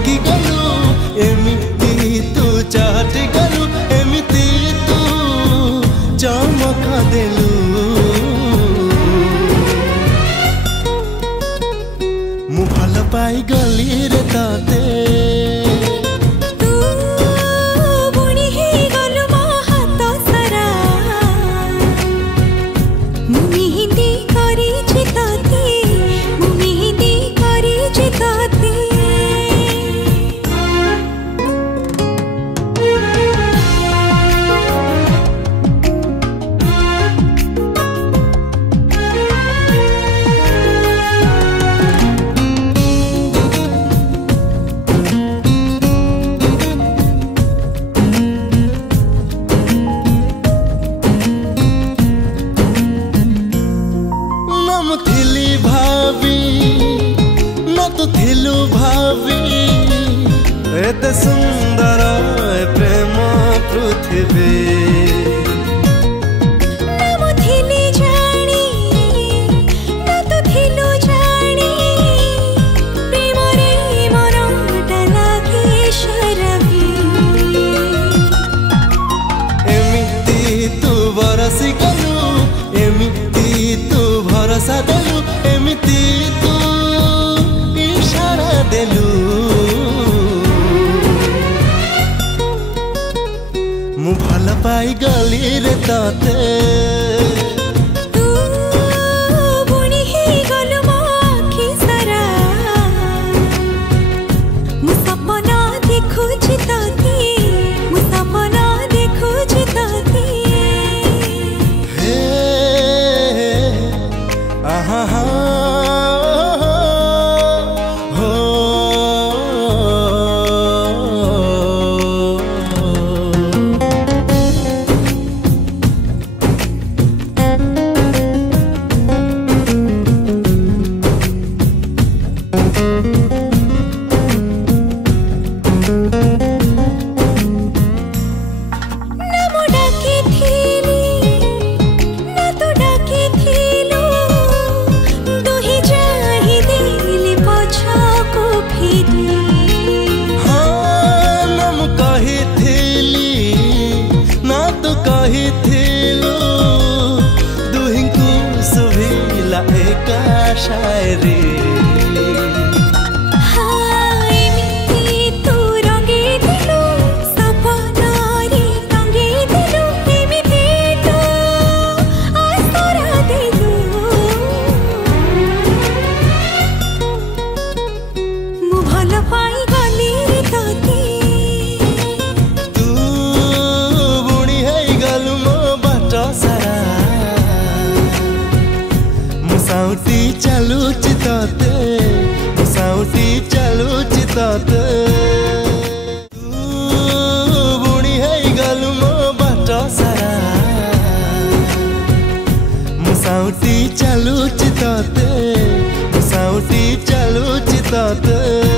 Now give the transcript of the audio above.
चमकी गलु एमिति तू चाहटी गलु एमिति तू चमका देलु मु भल पाई गली रे ताते थिलु भावी एते सुंदर प्रेम पृथ्वी नाम थिली जानी ना तो थिलु जानी प्रेम रे मनटा लागे शरवी एमिति तू बरसी गलु एमिति तू भरोसा देलु एमिति तू देलु मु भल पाई गली रे ताते तू बुणी ही गलु मो आखि सारा मु सपना देखुछि ताते मु सपना देखुछि ताते हे आहा हा शायरी चलुछि ताते साउटी चलुछि ताते तू बुणी है गलु मो बाट सारा मुसाउटी चलुछि ताते मुसाउटी चलुछि ताते।